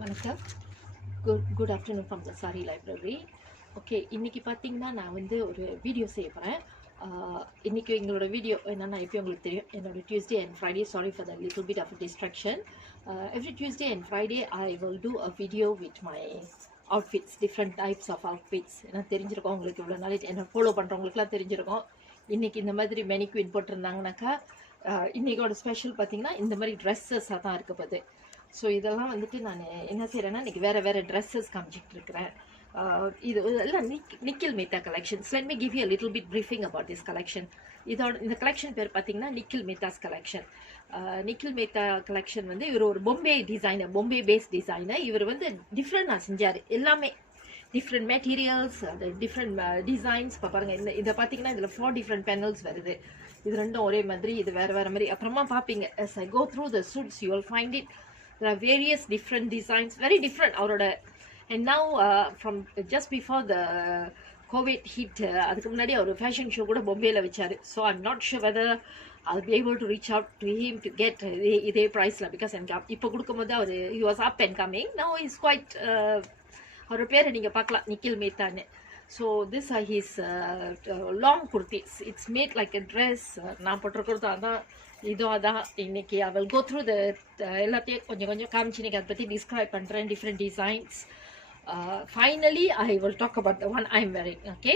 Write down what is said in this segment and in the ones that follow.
வணக்கம். Good afternoon from the sorry library. Okay, இன்றைக்கி பார்த்தீங்கன்னா நான் வந்து ஒரு வீடியோ செய்ய போகிறேன். இன்றைக்கி எங்களோட வீடியோ என்னென்னா எப்போ உங்களுக்கு தெரியும், என்னோட Tuesday and Friday. Sorry for the little bit of distraction. Every Tuesday and Friday I will do a video with my outfits, different types of outfits. ஏன்னா தெரிஞ்சிருக்கோம் உங்களுக்கு, இவ்வளோ நாளைக்கு என்னை ஃபாலோ பண்ணுறவங்களுக்குலாம் தெரிஞ்சிருக்கோம். இன்றைக்கி இந்த மாதிரி மெனிக்வின் போட்டிருந்தாங்கனாக்கா இன்றைக்கோட ஸ்பெஷல் பார்த்தீங்கன்னா இந்த மாதிரி ட்ரெஸ்ஸஸாக தான் இருக்க போகுது. ஸோ இதெல்லாம் வந்துட்டு நான் என்ன செய்கிறேன்னா இன்றைக்கி வேறு ட்ரெஸ்ஸஸ் காமிச்சிட்டு இருக்கிறேன். இது எல்லாம் நிக்கில் Mehta collections. Let me give you a little bit briefing about this collection. இந்த கலெக்ஷன் பேர் பார்த்தீங்கன்னா நிக்கில் மேத்தாஸ் கலெக்ஷன். நிக்கில் மேத்தா கலெக்ஷன் வந்து இவர் ஒரு பொம்பே டிசைனர், பொம்பே பேஸ்ட் டிசைனர். இவர் வந்து டிஃப்ரெண்டாக செஞ்சார், எல்லாமே டிஃப்ரெண்ட் மெட்டீரியல்ஸ், அது டிஃப்ரெண்ட் டிசைன்ஸ். இப்போ பாருங்கள், இதை பார்த்தீங்கன்னா இதில் 4 டிஃப்ரெண்ட் பேனல்ஸ் வருது. இது ரெண்டும் ஒரே மாதிரி, இது வேறு மாதிரி. அப்புறமா பார்ப்பீங்க, as I go through the suits you will find it. There are various different designs, very different அவரோட. And now from just before the COVID hit, அதுக்கு முன்னாடி அவர் ஃபேஷன் ஷோ கூட பொம்பேல வச்சார். So I'm not sure whether I'll be able to reach out to him to get இதே ப்ரைஸில். பிகாஸ் எனக்கு இப்போ கொடுக்கும்போது அவர் he was up and coming. Now he's quite அவர் பேரை நீங்கள் பார்க்கலாம், நிக்கில் மேத்தான்னு. So this are his long kurtis. It's made like a dress. நான் போட்டிருக்கிறது அதான், இதுவும் அதான். இன்னைக்கு I will go through the எல்லாத்தையும் கொஞ்சம் காமிச்சு இன்னைக்கு அதை பற்றி டிஸ்கிரைப் பண்ணுறேன், different designs. Finally I will talk about the one I am wearing. Okay,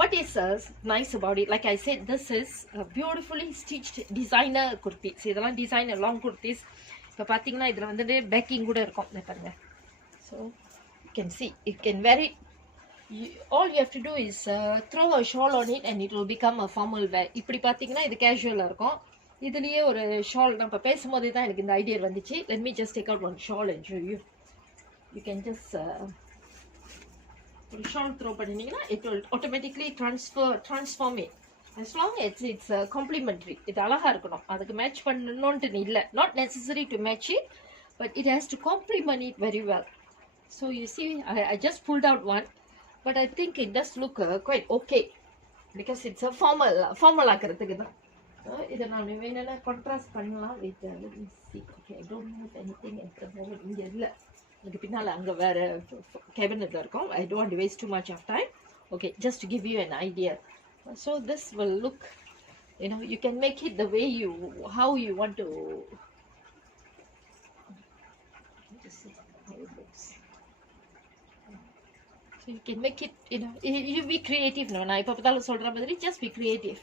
what is nice about it, like I said, this is beautifully stitched designer kurtis. இதெல்லாம் designer long kurtis. இப்போ பார்த்தீங்கன்னா இதில் வந்துட்டு பேக்கிங் கூட இருக்கும், பாருங்க. So you can see, you can wear it. All you have to do is throw a shawl on it and it will become a formal wear. இப்படி பார்த்தீங்கன்னா இது கேஷுவலாக இருக்கும். இதுலேயே ஒரு ஷால், நான் இப்போ பேசும்போதே தான் எனக்கு இந்த ஐடியா வந்துச்சு. let me just take out one shawl and show you. You can just ஒரு ஷால் த்ரோ பண்ணிங்கன்னா it will automatically transform it. as long as it's complementary. இது அழகாக இருக்கணும், அதுக்கு மேட்ச் பண்ணணுன்ட்டு இல்லை. not necessary to match it, but it has to complement it very well. So you see, I just pulled out one, but I think it does look quite okay because it's a formal ஆக்கிறதுக்கு தான். இதை நான் வேணும்னா கான்ட்ராஸ்ட் பண்ணலாம் with let me see. Okay, I don't have anything at the moment. இங்கே இல்லை, எனக்கு பின்னால் அங்கே வேறு கேபினெட்டில் இருக்கும். I don't want to waste too much of time. Okay, just to give you an idea. So this will look, you know, you can make it the way how you want to. Just see how it looks. So you can make it, you know, you be creative. No, நான் இப்போ பார்த்தாலும் சொல்கிற மாதிரி just be creative.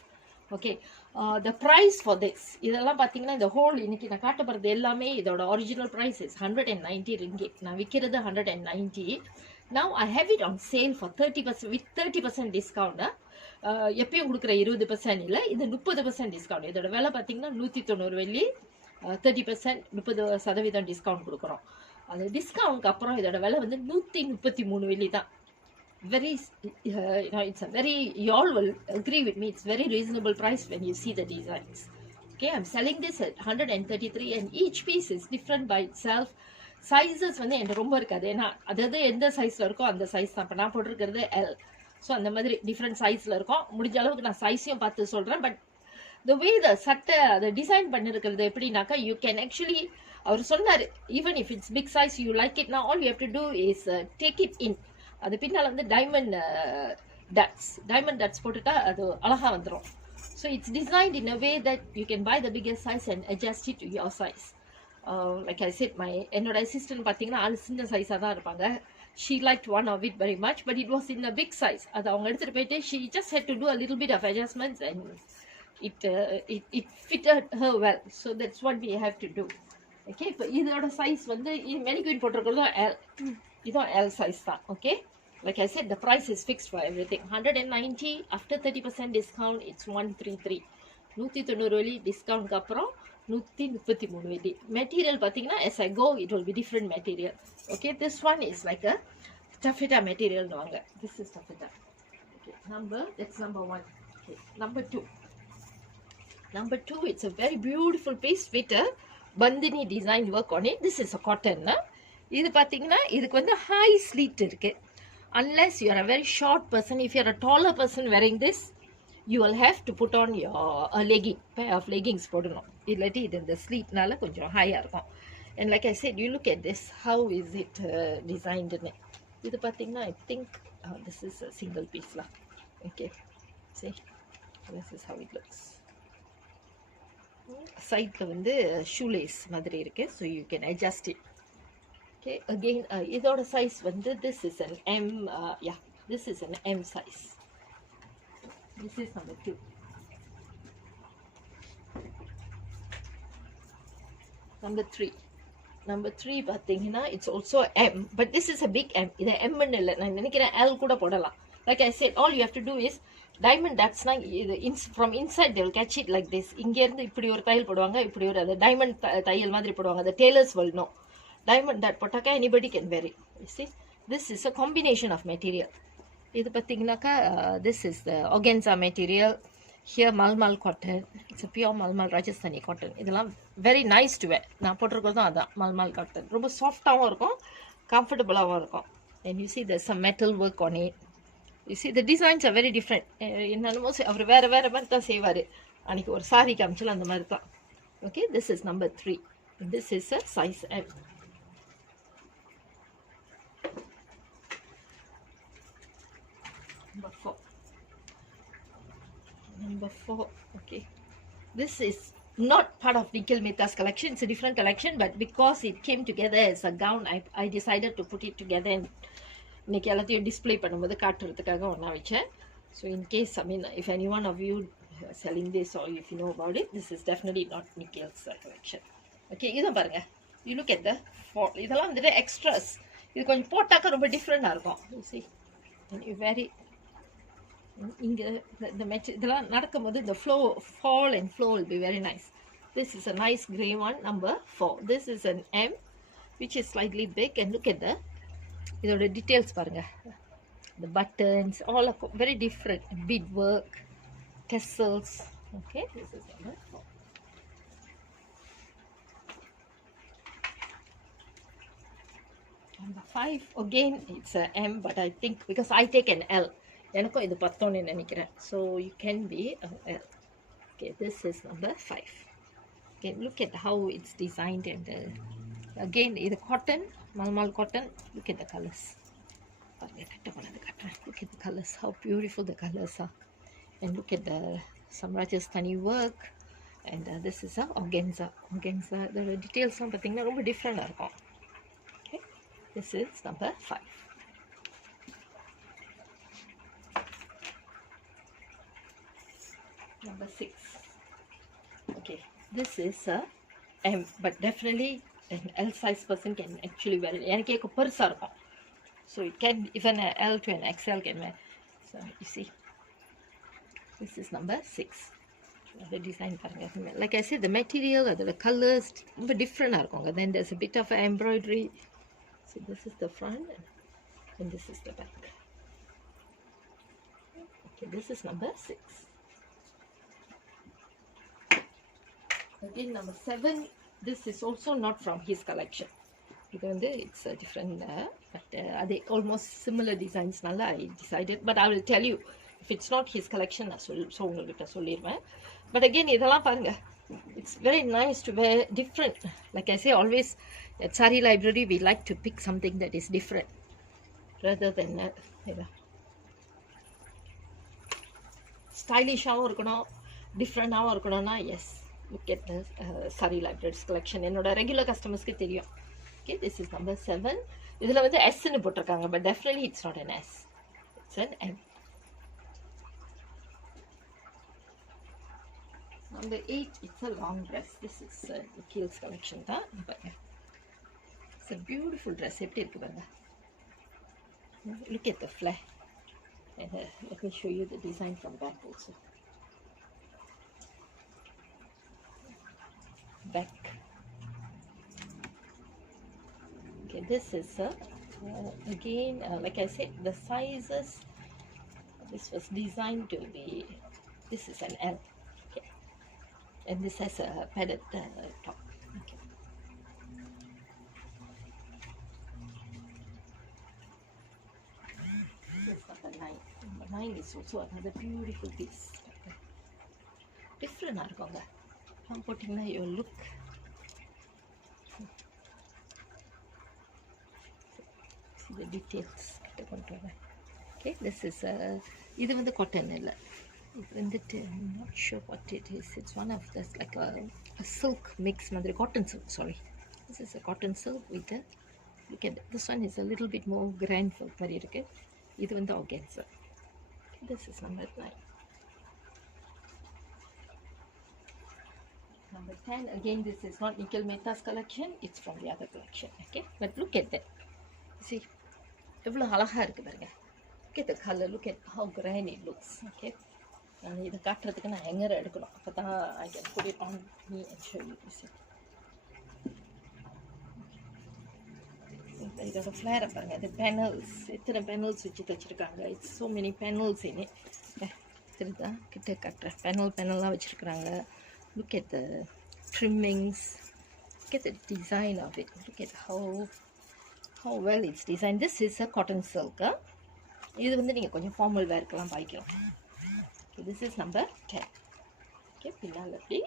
Okay, the price for this, இதெல்லாம் பார்த்தீங்கன்னா இந்த ஹோல் இன்னைக்கு நான் காட்ட போகிறது எல்லாமே இதோட ஒரிஜினல் ப்ரைஸ் இஸ் 190 ringgit. நான் விற்கிறது 190. Now I have it on sale for 30% with 30% discount. எப்பயும் கொடுக்குற 20% இல்லை, இது 30% டிஸ்கவுண்ட். இதோட விலை பார்த்தீங்கன்னா 190 வெள்ளி. 30% 30% டிஸ்கவுண்ட் கொடுக்குறோம். அது டிஸ்கவுண்ட்க்கு அப்புறம் இதோட விலை வந்து 133 வெள்ளி தான். Very you know, it's a very, you all will agree with me, it's very reasonable price when you see the designs. Okay, I'm selling this at 133 and each piece is different by itself. Sizes வந்து என்கிட்ட ரொம்ப இருக்காது, ஏன்னா அதாவது எந்த சைஸில் இருக்கோ அந்த சைஸ் தான். இப்போ நான் போட்டிருக்கிறது L. ஸோ அந்த மாதிரி டிஃப்ரெண்ட் சைஸில் இருக்கும். முடிஞ்ச அளவுக்கு நான் சைஸையும் பார்த்து சொல்கிறேன். பட் the way the சட்டை அதை டிசைன் பண்ணிருக்கிறது எப்படின்னாக்கா, you can actually, அவர் சொன்னார், even if it's big size you like it, now all you have to do is take it in. அது பின்னால் வந்து டைமண்ட் டட்ஸ் போட்டுட்டா அது அழகாக வந்துடும். So it's designed in a way that you can buy the biggest size and adjust it to your size. Like I said, என்னோட assistant பார்த்தீங்கன்னா அது சின்ன சைஸாக தான் இருப்பாங்க. She like one of it very much, but it was in a big size. அது அவங்க எடுத்துகிட்டு போயிட்டு she just had to do a little bit of adjustments and it fitted her well. So that's what we have to do. Okay, இப்போ இதோட சைஸ் வந்து மெனிக்வின் போட்டிருக்கிறதும் L, இதுவும் L சைஸ் தான். Okay, like I said, the price is fixed for everything. 190 after 30% discount it's 133. 190 வெள்ளி டிஸ்கவுண்ட்க்கு அப்புறம் 133 வெள்ளி. மெட்டீரியல் பார்த்தீங்கன்னா as I go it will be different material. Okay, this one is like a taffeta material வாங்க. This is taffeta. Okay, that's number 1. Okay, number 2, it's a very beautiful piece with a bandhani design work on it. This is a cotton. இது பார்த்தீங்கன்னா இதுக்கு வந்து high slit இருக்கு. Unless you are a very short person, if you are a taller person wearing this, you will have to put on your pair of leggings போடணும். இல்லாட்டி இது இந்த ஸ்லீட்னால கொஞ்சம் ஹையாக இருக்கும். And like I said, you look at this, how is it designed in it. இது பார்த்தீங்கன்னா I think this is a single piece lah. Okay, see, this is how it looks. Side வந்து shoelace மாதிரி இருக்கு, so you can adjust it. Okay, again இதோட size வந்து this is an M, yeah, this is an M size. This is number 2. Number 3. Number 3 பார்த்தீங்கன்னா it's also M, but this is a big M. இது M ன்னு இல்லை, நான் நினைக்கிறேன் L கூட போடலாம். Like I said, all you have to do is diamond dots-னா from inside they will catch it like this. இங்கேருந்து இப்படி ஒரு தையல் போடுவாங்க, இப்படி ஒரு அது டைமண்ட் தையல் மாதிரி போடுவாங்க. The tailors will know. Diamond dot போட்டாக்கா anybody can wear it. You see, this is a combination of material. இது பார்த்தீங்கன்னாக்கா this is the organza material. Here malmal cotton. It's a pure malmal Rajasthani cotton. இதெல்லாம் very nice to wear. நான் போட்டிருக்கிறதும் அதான் malmal cotton. ரொம்ப சாஃப்டாகவும் இருக்கும், கம்ஃபர்டபுளாகவும் இருக்கும். And you see there's some metal work on it. You see the designs are very different. என்னென்னமோ அவர் வேறு வேறு மாதிரி தான் செய்வார். அன்றைக்கி ஒரு சாரி காமிச்சல அந்த மாதிரி தான். Okay, this is number 3. This is a size M. Number 4. Number 4. Okay, this is not part of Nikhil Mehta's collection. It's a different collection, but because it came together as a gown, I decided to put it together and இன்னைக்கு எல்லாத்தையும் டிஸ்பிளே பண்ணும்போது காட்டுறதுக்காக ஒன்றா வச்சேன். So in case, I mean, if any one of you selling this or if you know about it, this is definitely not Nikhil's collection. Okay, இதை பாருங்க, you look at the fall. இதெல்லாம் வந்துட்டு எக்ஸ்ட்ராஸ். இது கொஞ்சம் போட்டாக்க ரொம்ப டிஃப்ரெண்டாக இருக்கும். You see, and you wear it. இங்கே இந்த இதெல்லாம் நடக்கும்போது இந்த fall and flow will be very nice. This is a nice grey one, number 4. This is an M, which is slightly big, and look at the இதோட டீட்டெயில்ஸ் பாருங்க. The buttons all are very different. Bead work, tassels. Okay, this is number 4. Number 5, again it's a M, but I think because I take an L, எனக்கும் இது பத்தோன்னு நினைக்கிறேன். So you can be an L. Okay, this is number 5. Okay, look at how it's designed, and again இது cotton, malmal cotton. Look at the colors. Look at the colors, how beautiful the colors are. And look at the some Rajasthani work. And this is a organza. The details are பார்த்தீங்கன்னா ரொம்ப டிஃப்ரெண்டாக இருக்கும். Okay, this is number 5. Number 6. Okay, this is a M, but definitely an L size person can actually wear it. எனக்கே பெருசாக இருக்கும். So it can, even an L to an XL can wear. So you see, this is number 6. The design பாருங்க. Like I said, the material, the colors ரொம்ப டிஃப்ரெண்டாக இருக்குங்க. Then there's a bit of embroidery. So this is the front and this is the back. Okay, this is number 6. Again, number 7. This is also not from his collection. It's a different, but they almost similar designs. I decided, but I will tell you if it's not his collection. So but again, it's very nice to wear different. Like I say always, at Sari Library we like to pick something that is different rather than stylish or different. Yes, look at the Sari Library's collection. Enoda regular customers ku theriyum. Okay, this is number 7. Idhula vandu S nu potirukanga, but definitely it's not an S. It's an M. Number 8, it's a long dress. This is Nikhil's collection. It's a beautiful dress. Look at the flare. And let me show you the design from back also. Back. Okay, this is again, like I said, the sizes. This was designed to be. This is an L. Okay, and this has a padded top. Okay. This is number 9. Number 9 is also another beautiful piece. Different argonga. I'm putting your look. the details. Okay, this is இது வந்து cotton இல்ல, இது வந்துட்டு I'm not sure what it is. It's one of this like a silk mix மாதிரி, cotton silk, sorry. This is a cotton silk with a, look at this one is a little bit more grand silk மாதிரி இருக்கு. இது வந்து organza. Okay, this is number 9. Number 10, again this is not Nikhil Mehta's collection, it's from the other collection. Okay, but look at that. See, எவ்வளோ அழகாக இருக்குது பாருங்க. Look at the color, look at how grand it looks. Okay, நான் இதை காட்டுறதுக்கு நான் ஹேங்கர் எடுக்கணும், அப்போ தான் I can put it on me and show you. You see, இதோட ஃப்ளேரை பாருங்க, the panels, எத்தனை panels வச்சு தைச்சிருக்காங்க. It's so many panels in it. தெரியுதா, கிட்ட காட்டுறேன், பேனலாக வச்சுருக்குறாங்க. Look at the trimmings, look at the design of it, look at how well it's designed. This is a cotton silk. இது வந்து நீங்கள் கொஞ்சம் ஃபார்மல் வேர்க்கெல்லாம் பாய்க்கலாம். Okay, this is number 10. Okay, பின்னால் அப்படி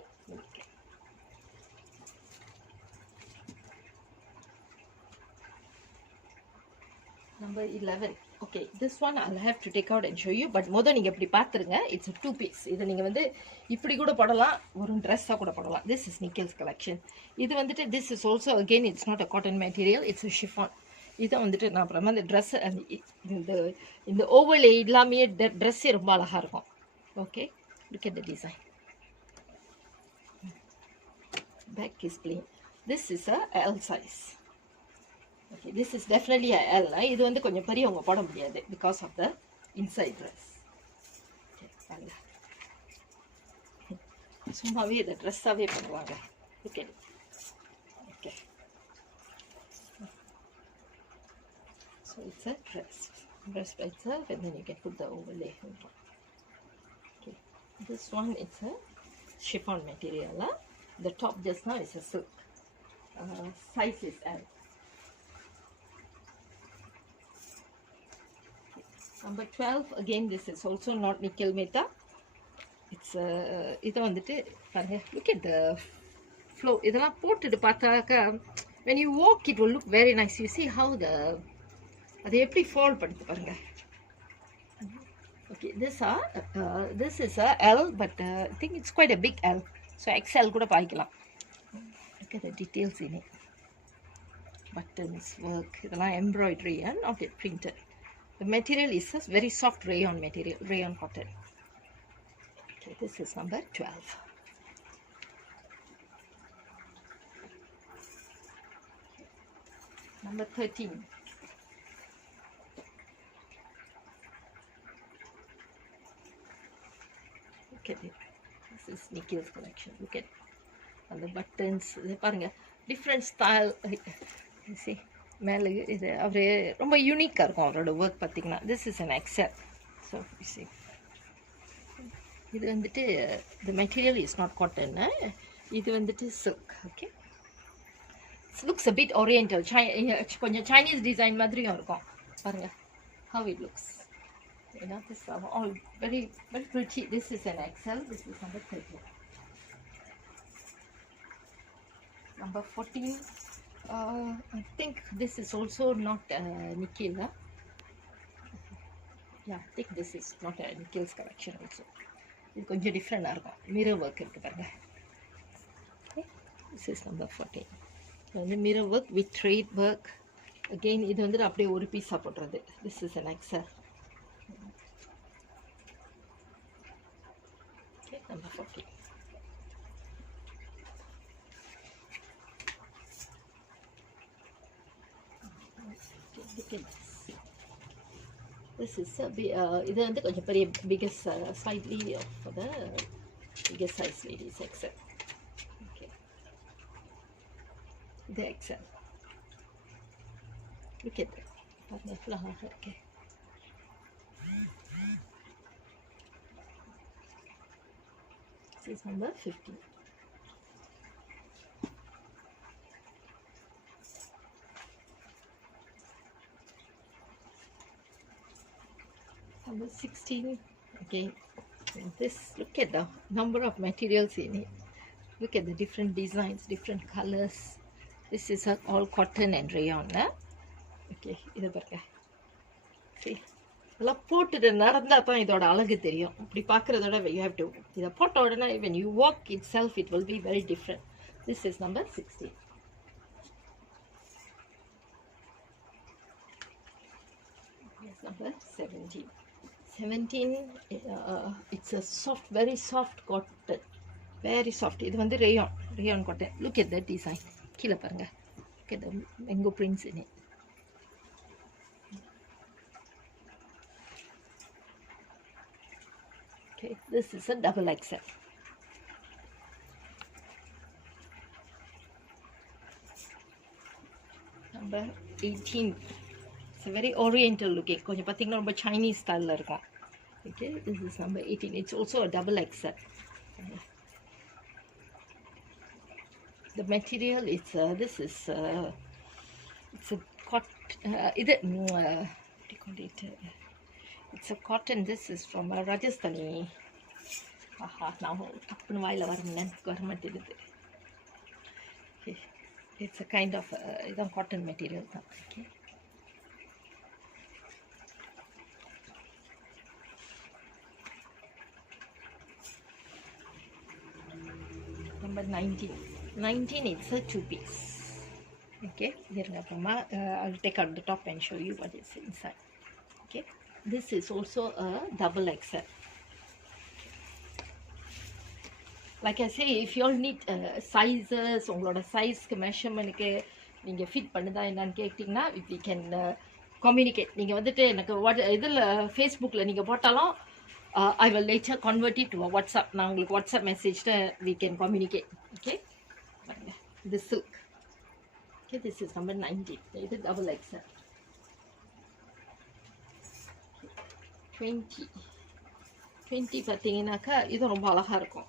number 11. Okay, this one I'll have to take out and show you, but மொதல் நீங்கள் இப்படி பார்த்துருங்க. It's a 2 piece. இதை நீங்கள் வந்து இப்படி கூட போடலாம், ஒரு ட்ரெஸ்ஸாக கூட போடலாம். This is Nikhil's collection. இது வந்துட்டு this is also again it's not a cotton material, it's a chiffon. இதை வந்துட்டு நான் அப்புறமா இந்த ட்ரெஸ் இந்த ஓவல் இல்லாமே ட்ரெஸ்ஸே ரொம்ப அழகாக இருக்கும். Okay, look at the design. Back is plain. This is a L size. Okay, this is definitely a L. இது வந்து கொஞ்சம் பெரியவங்க போட முடியாது because of the inside dress. Okay, பாருங்க, சும்மாவே இதை ட்ரெஸ்ஸாகவே பண்ணுவாங்க. Okay, okay. So it's a dress by itself, and then you can put the overlay on top. Okay, this one it's a chiffon material. The top just now is a silk. Size is L. Number 12, again this is also not Nikhil Mehta. It's இது வந்துட்டு பாருங்க, look at the flow. இதெல்லாம் போட்டுட்டு பார்த்தாக்கா when you walk it will look very nice. You see how the அது எப்படி ஃபால் பண்ணுது பாருங்க. Okay, this is a L, but I think it's quite a big L, so XL கூட பாய்க்கலாம். Look at the details in it. Buttons, work, இதெல்லாம் embroidery and not yet printed. The material is a very soft rayon material, rayon cotton. Okay, this is number 12. Number 13. Look at it. This is Nikhil's collection. Look at all the buttons. பாருங்க, different style. You see, மேலே இது அவர் ரொம்ப யூனிக்காக இருக்கும் அவரோட work பார்த்தீங்கன்னா. This is an excel. So see, இது வந்துட்டு the material is not cotton. இது வந்துட்டு silk. Okay, it looks a bit oriental, கொஞ்சம் Chinese design மாதிரியும் இருக்கும். பாருங்க how it looks. You know, this are all very very pretty. This is an XL. This is number 13. Number 14. I think this is also not Nikhil. Yeah, I think this is not a Nikhil's collection also. It's கொஞ்சம் டிஃப்ரெண்டாக இருக்கும். Mirror work இருக்கு பாருங்க. Okay, this is number 14. வந்து mirror work with thread work. Again இது வந்துட்டு அப்படியே ஒரு பீஸாக போடுறது. This is an XL. Okay, number 14. Look at this. This is a இது வந்து கொஞ்சம் பெரிய biggest slightly for the biggest size ladies XL. Okay, the XL. Look at that. பாருங்க ஃப்ளவர் இருக்கு. This is number 15. Number 16. Again, this, look at the number of materials in it. Look at the different designs, different colors. This is all cotton and rayon. Okay இதை பாருங்க. சரி இதெல்லாம் போட்டுட்டு நடந்தால் தான் இதோட அழகு தெரியும். இப்படி பார்க்குறதோட யூ ஹேவ் டு இதை போட்ட உடனே when you walk itself it will be very different. This is number 16. Yes, number 17. 17 it's a soft, very soft cotton, very soft. இது வந்து rayon cotton. Look at that design. கீழே பாருங்க. Look at the mango prints in it. Okay, this is a double XL. Number 18. It's a very oriental looking. கொஞ்சம் பார்த்தீங்கன்னா ரொம்ப Chinese ஸ்டைலில் இருக்கும். Okay, this is number 18. It's also a double XL. The material is this is it's a cotton. What do you call it? It's a cotton. This is from Rajasthani. Now tappunu vaayila varamattidhu. Okay, it's a kind of idan cotton material. Okay. Number 19. 19 it's a two-piece. Okay, I'll take out the top and show you what is inside. Okay, this is also a double XL. Like I say, if you all need sizes, உங்களோட சைஸ்க்கு மெஷர்மெண்ட்க்கு நீங்கள் ஃபிட் பண்ணுதா என்னன்னு கேட்டிங்கன்னா we can communicate. நீங்கள் வந்துட்டு எனக்கு இதில் ஃபேஸ்புக்கில் நீங்கள் போட்டாலும் I will later convert it to a WhatsApp. நான் உங்களுக்கு வாட்ஸ்அப் மெசேஜில் we can communicate. Okay, this silk. Okay, this is number 19. இது double XL. 20 பார்த்தீங்கன்னாக்கா இது ரொம்ப அழகாக இருக்கும்.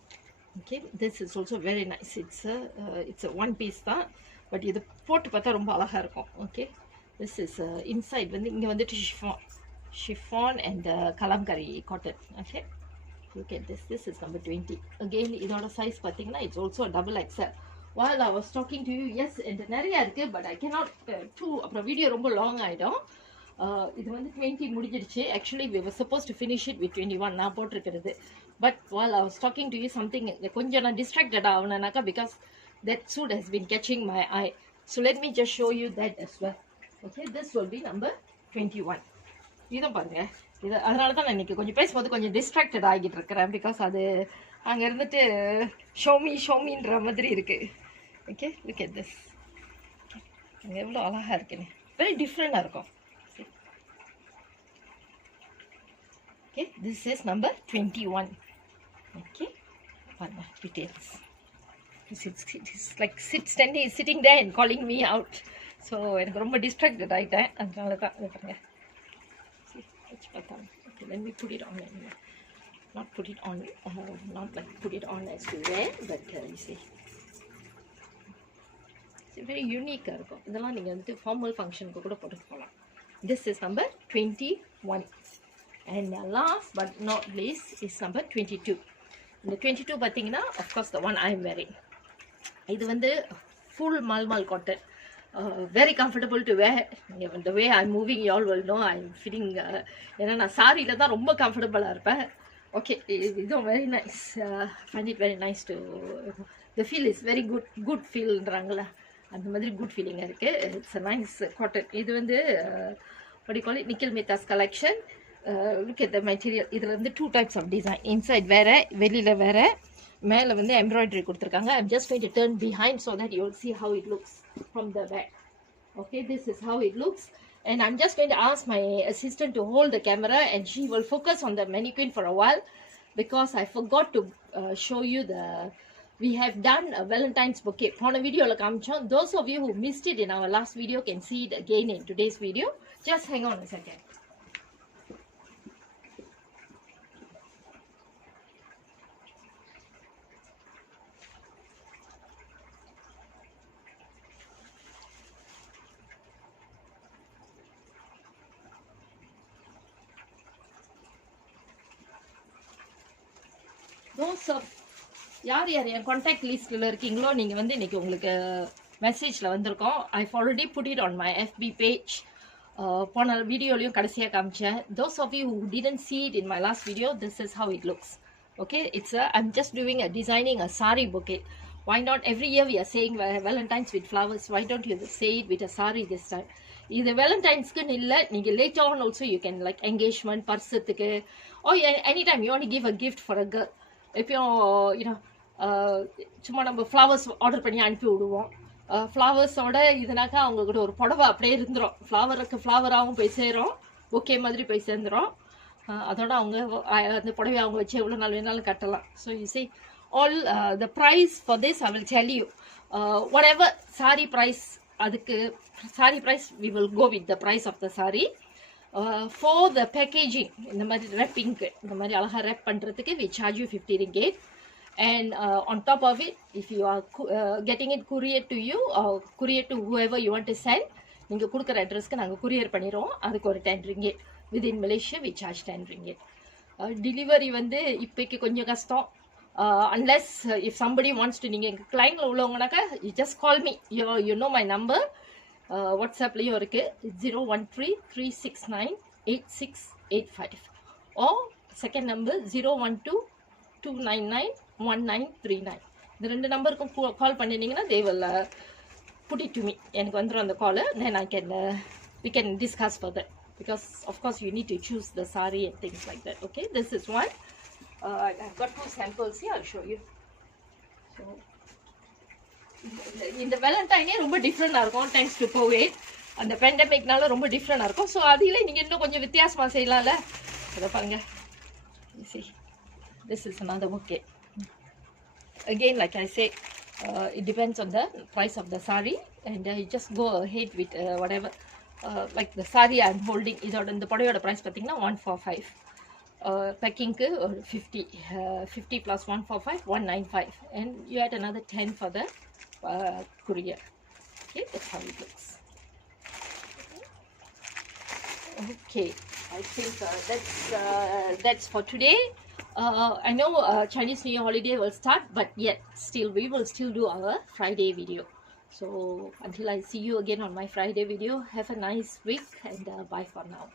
Okay, this is also very nice. It's a one piece தான், பட் இது போட்டு பார்த்தா ரொம்ப அழகாக இருக்கும். Okay, this is inside வந்து இங்கே வந்துட்டு chiffon and kalamkari cotton. Okay, look at this. This is number 20. Again இதோட size பார்த்தீங்கன்னா it's also a double XL. While I was talking to you, yes, என்கிட்ட நிறையா இருக்குது, but I cannot அப்புறம் வீடியோ ரொம்ப லாங் ஆகிடும். இது வந்து 20 முடிஞ்சிடுச்சு. Actually we were supposed to finish it with 21 நான் போட்டிருக்கிறது. But while I was talking to you something கொஞ்சம் நான் distracted ஆகுனேனாக்கா because that suit has been catching my eye. So let me just show you that as well. Okay, this will be number 21. இதுவும் பாருங்க. இது அதனால தான் நான் இன்றைக்கி கொஞ்சம் பேசும்போது கொஞ்சம் டிஸ்ட்ராக்டட் ஆகிட்டு இருக்கிறேன். பிகாஸ் அது அங்கே இருந்துட்டு ஷோமின்ற மாதிரி இருக்குது. Okay, look at this. அங்கே எவ்வளோ அழகாக இருக்குன்னு, வெரி டிஃப்ரெண்டாக இருக்கும். Okay, this is number 21. Okay, பாருங்க details. It's like sitting there and calling me out. So எனக்கு ரொம்ப டிஸ்ட்ராக்டட் ஆகிட்டேன். அதனால தான் பாருங்க. Okay, let me put it on. Not put it on, not like put it on as to wear, but you see, it's very unique. இதெல்லாம் நீங்கள் வந்துட்டு ஃபார்மல் ஃபங்க்ஷனுக்கு கூட போட்டு போகலாம். This is number 21. And last but not least is number 22. இந்த 22 பார்த்தீங்கன்னா of course the one I am wearing. இது வந்து full malmal cotton. Very comfortable to wear. The way I'm moving, you all will know I'm feeling ஏன்னா நான் சாரியில் தான் ரொம்ப கம்ஃபர்டபுளாக இருப்பேன். ஓகே, இதுவும் very nice. Find it very nice to the feel is very good ஃபீல்ன்றாங்களா, அந்த மாதிரி குட் ஃபீலிங்காக இருக்குது. It's a nice cotton. இது வந்து what do you call it, Nikhil Mehta's collection. Look at the material. இதில் வந்து 2 types of design. இன்சைட் வேறு, வெளியில் வேறு, மேலே வந்து எம்ப்ராய்டரி கொடுத்துருக்காங்க. I'm just going to turn behind so that you will see how it looks from the back. Okay, this is how it looks. And I'm just going to ask my assistant to hold the camera and she will focus on the mannequin for a while because I forgot to show you we have done a Valentine's bouquet. On a video la kaamichom. Those of you who missed it in our last video can see it again in today's video. Just hang on a second. Those of யார் என் கான்டாக்ட் லிஸ்ட்டில் இருக்கீங்களோ நீங்கள் வந்து இன்றைக்கி உங்களுக்கு மெசேஜில் வந்திருக்கோம். I've already put it on my FB page. போன வீடியோலையும் கடைசியாக காமிச்சேன். Those of you who didn't see it in my last video, this is how it looks. Okay, I'm just doing designing a sari bouquet. Why not every year we are saying Valentine's with flowers? Why don't you say it with a sari this time? இது வேலண்டைன்ஸ்க்குன்னு இல்லை, நீங்கள் late on also you can like engagement பர்சத்துக்கு or any time you want give a gift for a girl. எப்பயும் you know சும்மா நம்ம flowers order பண்ணி அனுப்பி விடுவோம். ஃப்ளவர்ஸோட இதுனாக்கா அவங்க கூட ஒரு புடவை அப்படியே இருந்துடும். ஃப்ளவராகவும் போய் சேரும், ஓகே மாதிரி போய் சேர்ந்துடும். அதோட அவங்க அந்த புடவை அவங்க வச்சு எவ்வளோ நாள் வேணாலும் கட்டலாம். So you see all the price for this I will tell you. Whatever sari price, அதுக்கு sari price we will go with the price of the sari. For the packaging, இந்த மாதிரி wrapping-க்கு இந்த மாதிரி அழகா wrap பண்ணுறதுக்கு we charge you 50 ringgit. And on top of it, if you are getting it courier to you or courier to whoever you want to send, நீங்கள் கொடுக்குற அட்ரஸ்க்கு நாங்கள் courier பண்ணிடுவோம். அதுக்கு ஒரு 10 ringgit. Within Malaysia we charge 10 ringgit. Delivery வந்து இப்போக்கு கொஞ்சம் கஷ்டம். Unless if somebody wants to, நீங்கள் எங்கள் கிளைண்டில் உள்ளவங்கனாக்கா you just call me. You know my number. வாட்ஸ்அப்லேயும் இருக்குது 013-369-8685 or second number 012-299-1939. இந்த 2 நம்பருக்கும் கால் பண்ணினீங்கன்னா they will put it to me. எனக்கு வந்துடும் அந்த கால். Then we can discuss further. Because of course you need to choose the sari and things like that. Okay, this is one. I've got 2 samples here. I'll show you. So இந்த வேலண்டைனே ரொம்ப டிஃப்ரெண்டாக இருக்கும் thanks to Covid. அந்த பேண்டமிக்னால ரொம்ப டிஃப்ரெண்டாக இருக்கும். ஸோ அதில் நீங்கள் இன்னும் கொஞ்சம் வித்தியாசமாக செய்யலாம்ல. அதை பாருங்க. See, this is another bouquet. Again, like I say, it depends on the price of the sari, and you just go ahead with whatever. Like the sari I'm holding, இதோட இந்த புடவையோட ப்ரைஸ் பார்த்தீங்கன்னா 145. பேக்கிங்க்கு ஒரு 50 plus 145 195, and you add another 10 for the courier. Okay, that's how it looks. Okay, I think that's for today. I know Chinese New Year holiday will start, but yet still we will still do our Friday video. So until I see you again on my Friday video, have a nice week, and bye for now.